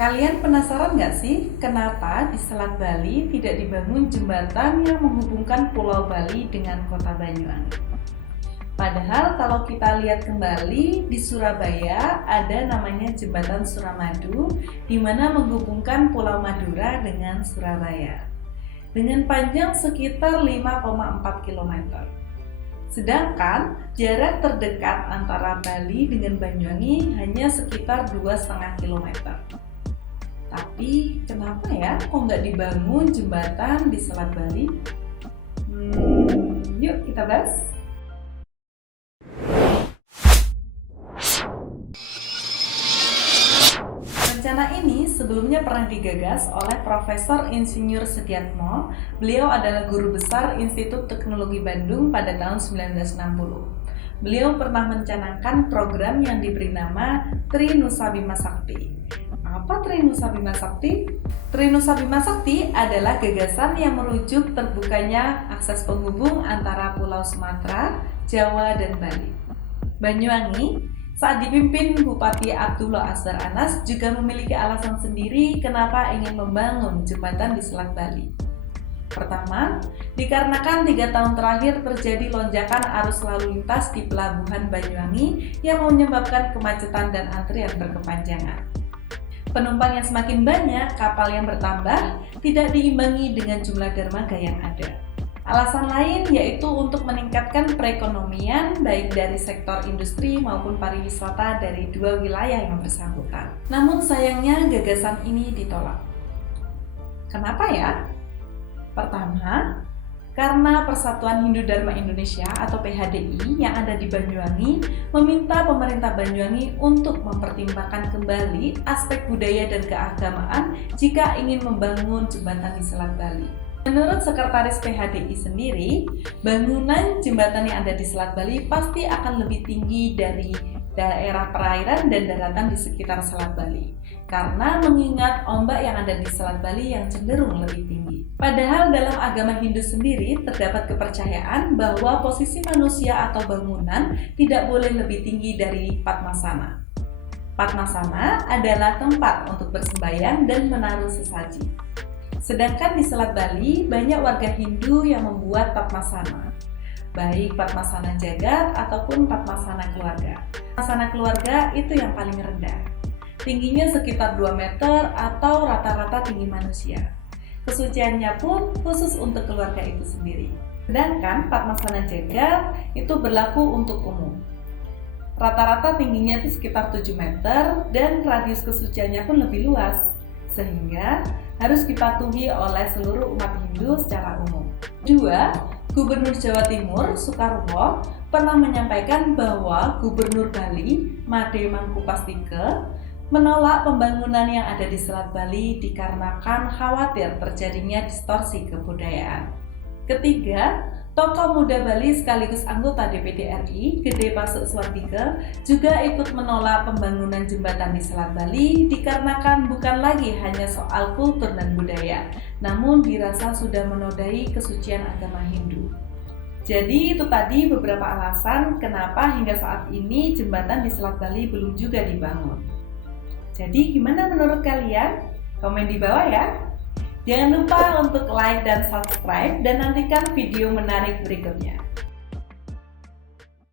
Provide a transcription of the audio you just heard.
Kalian penasaran nggak sih kenapa di Selat Bali tidak dibangun jembatan yang menghubungkan Pulau Bali dengan kota Banyuwangi? Padahal kalau kita lihat kembali di Surabaya ada namanya Jembatan Suramadu di mana menghubungkan Pulau Madura dengan Surabaya dengan panjang sekitar 5,4 km. Sedangkan jarak terdekat antara Bali dengan Banyuwangi hanya sekitar 2,5 km. Tapi kenapa ya kok nggak dibangun jembatan di Selat Bali? Yuk kita bahas. Rencana ini sebelumnya pernah digagas oleh Profesor Insinyur Sediatmo. Beliau adalah guru besar Institut Teknologi Bandung pada tahun 1960. Beliau pernah mencanangkan program yang diberi nama Trinusa Bima Sakti. Apa Trinusa Bima Sakti? Trinusa Bima Sakti adalah gagasan yang merujuk terbukanya akses penghubung antara Pulau Sumatera, Jawa, dan Bali. Banyuwangi saat dipimpin Bupati Abdullah Azwar Anas juga memiliki alasan sendiri kenapa ingin membangun jembatan di Selat Bali. Pertama, dikarenakan 3 tahun terakhir terjadi lonjakan arus lalu lintas di pelabuhan Banyuwangi yang menyebabkan kemacetan dan antrian berkepanjangan. Penumpang yang semakin banyak, kapal yang bertambah, tidak diimbangi dengan jumlah dermaga yang ada. Alasan lain yaitu untuk meningkatkan perekonomian baik dari sektor industri maupun pariwisata dari 2 wilayah yang bersangkutan. Namun sayangnya gagasan ini ditolak. Kenapa ya? Pertama, karena Persatuan Hindu Dharma Indonesia atau PHDI yang ada di Banyuwangi meminta pemerintah Banyuwangi untuk mempertimbangkan kembali aspek budaya dan keagamaan jika ingin membangun jembatan di Selat Bali. Menurut Sekretaris PHDI sendiri, bangunan jembatan yang ada di Selat Bali pasti akan lebih tinggi dari daerah perairan dan daratan di sekitar Selat Bali karena mengingat ombak yang ada di Selat Bali yang cenderung lebih tinggi. Padahal dalam agama Hindu sendiri terdapat kepercayaan bahwa posisi manusia atau bangunan tidak boleh lebih tinggi dari Padmasana. Padmasana adalah tempat untuk bersembahyang dan menaruh sesaji. Sedangkan di Selat Bali banyak warga Hindu yang membuat Padmasana, baik Padmasana Jagat ataupun Padmasana Keluarga. Padmasana Keluarga itu yang paling rendah, tingginya sekitar 2 meter atau rata-rata tinggi manusia. Kesuciannya pun khusus untuk keluarga itu sendiri. Sedangkan Padmasana Jagat itu berlaku untuk umum. Rata-rata tingginya itu sekitar 7 meter dan radius kesuciannya pun lebih luas, sehingga harus dipatuhi oleh seluruh umat Hindu secara umum. 2. Gubernur Jawa Timur, Soekarwo, pernah menyampaikan bahwa Gubernur Bali, Made Mangkupastike, menolak pembangunan yang ada di Selat Bali dikarenakan khawatir terjadinya distorsi kebudayaan. 3. Tokoh muda Bali sekaligus anggota DPD RI, Gede Pasuk Swardike, juga ikut menolak pembangunan jembatan di Selat Bali dikarenakan bukan lagi hanya soal kultur dan budaya, namun dirasa sudah menodai kesucian agama Hindu. Jadi itu tadi beberapa alasan kenapa hingga saat ini jembatan di Selat Bali belum juga dibangun. Jadi gimana menurut kalian? Komen di bawah ya. Jangan lupa untuk like dan subscribe dan nantikan video menarik berikutnya.